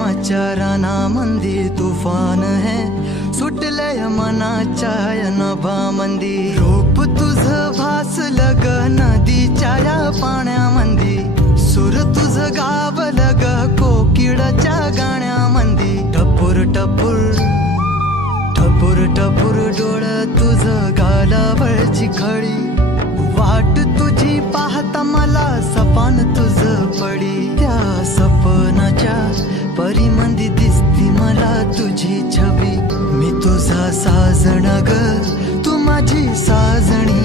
प्रेमाच्या रानामंदी तुफान है सुटलय मनाच्या नभामंदी रूप तुझं भासलं ग नदीच्या या पाण्यामंदी सुर तुझं गावलं ग कोकिळाच्या गाण्यामंदी टपूर टपूर टपूर टपूर डोळं तुझं गालावरची खळी वाट तुझी पाहता मला सपान तुझं पडी त्या सपनाच्या परिमंदी दिसती मला तुझी छबी मी तुझा साजणा ग तू माझी साजणी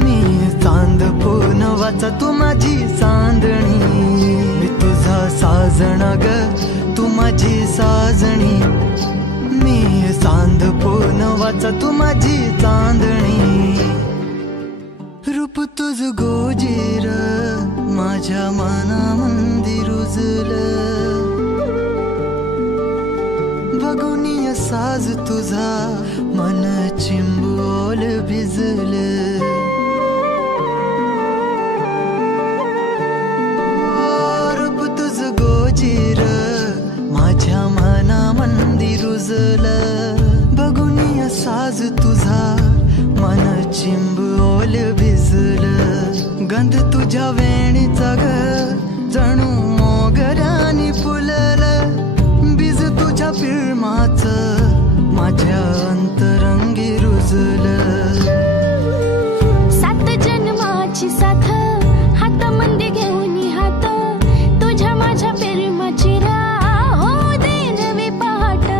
मी चांद पूनवाचा तू माझी चांदणी मी तुझा साजणा ग तू माझी साजणी मी चांद पूनवाचा तू माझी चांदणी रूप तुझ गोजीर माझ्या मनामंदी रुजलं बघुनिय साज तुझा मन चिंबोल भिजलं रूप तुझ गोजीर माझ्या मनामंदी रुजलं बघुनिय साज तुझा मन चिंबोल भिजलं गंध तुझ्या वेणीचा ग जणू मोगऱ्यानी फुललं बीज तुझ्या पिळमाचं माझ्या अंतरंगी रुजलं सात जन्माची साथ हातामंदी घेऊन हात तुझ्या माझ्या प्रेमाची राह हो दे नवी पहाट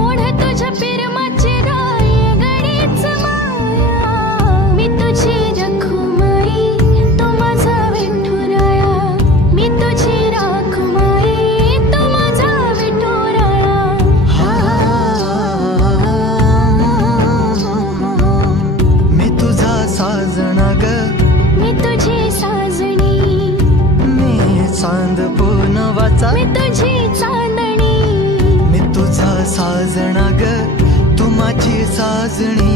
ओढ तुझ्या प्रेमाची राह ये गडीच माया मी तुझी रखुमाई तू माझा विठुराया मी तुझी रखुमाई तू माझा विठुराया मी तुझा साजणा ग मी तुझी साजणी मी चांद पूनवाचा मी तुझी चांदणी मी तुझा साजणा ग तू माझी साजणी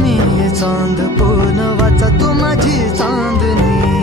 मी चांद पूनवाचा तू माझी चांदणी